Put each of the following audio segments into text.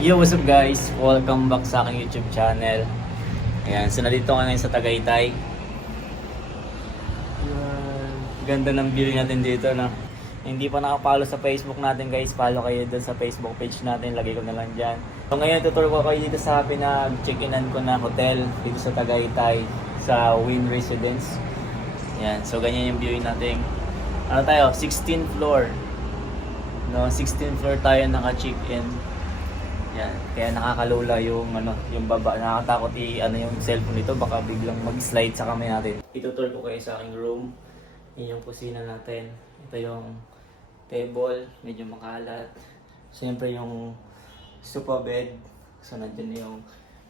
Yo, what's up guys? Welcome back sa aking YouTube channel. Ayan, so nandito ka ngayon sa Tagaytay. Ayan, ganda ng view natin dito, no? Hindi pa nakapalo sa Facebook natin guys, follow kayo dun sa Facebook page natin, lagay ko na lang dyan. So ngayon tuturo ko kayo dito sa pinag-check-inan ko na hotel dito sa Tagaytay, sa Win Residence. Ayan, so ganyan yung view natin. Ano tayo? 16th floor. No, 16th floor tayo naka-check-in. Yan, kaya nakakalula yung yung baba. Nakakatakot yung cellphone nito, baka biglang mag-slide sa kamay natin. Itutur ko kayo sa aking room. Yan yung kusina natin. Ito yung table, medyo makalat. Siyempre yung sofa bed. So nandiyan yung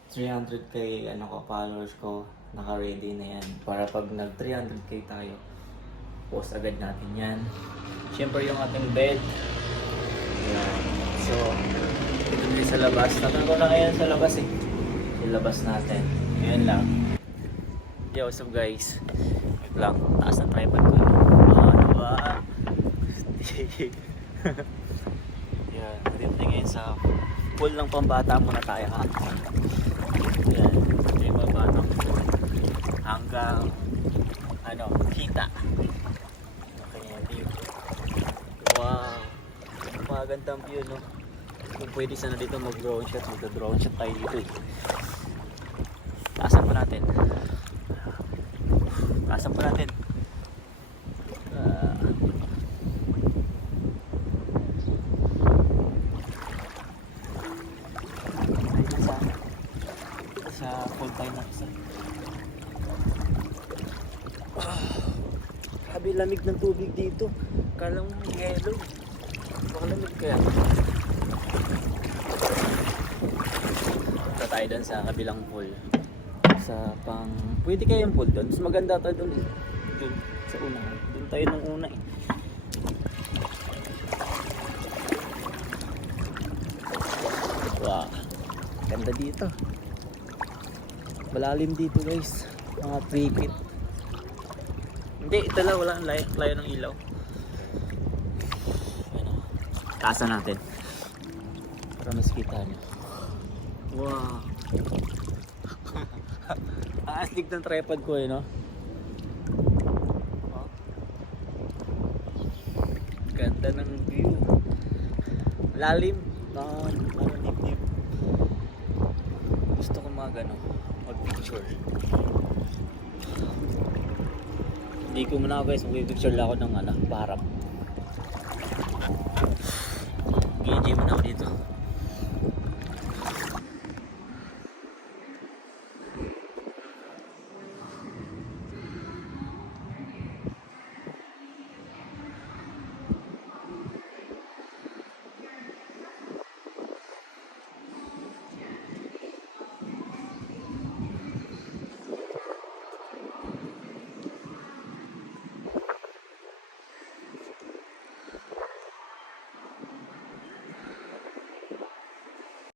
300k followers ko. Naka-ready na yan. Para pag nag 300k tayo, post agad natin yan. Siyempre yung ating bed. Yan. So ito din sa labas. Natanong ko na ngayon sa labas eh. Yung labas natin. Ngayon lang. Yo, what's up guys? Wait lang. Taas na tripod ko. Ano ba? Yan. Dito ngayon sa pool ng pambata muna tayo ha. Yan. Ito yung pambatang pool. Hanggang kita. Okay, yung view. Wow. Magandang view, no? Kung pwede sana dito mag-drone shot, mag-drone shot tayo dito eh. Taasan pa natin. Taasan pa natin. Sa full time na isa. Grabe lamig ng tubig dito. Kala mo yellow. Baka lamig kaya. Punta tayo doon sa kabilang pool. Pwede kaya yung pool doon. Mas maganda tayo doon eh. Doon, sa una. Doon tayo nung una eh. Wow. Ganda dito. Malalim dito guys. Mga 3 feet. Hindi, ito lang. Wala ang layo ng ilaw. Taasan natin. Para mas kita nyo. Wow. Ang astig ng tripod ko eh, no? Oh. Ganda ng view. Lalim. Nip-nip. Gusto ko mag-picture. Hindi ko muna guys, mag-picture lang ako ng parap. G-G muna ako dito.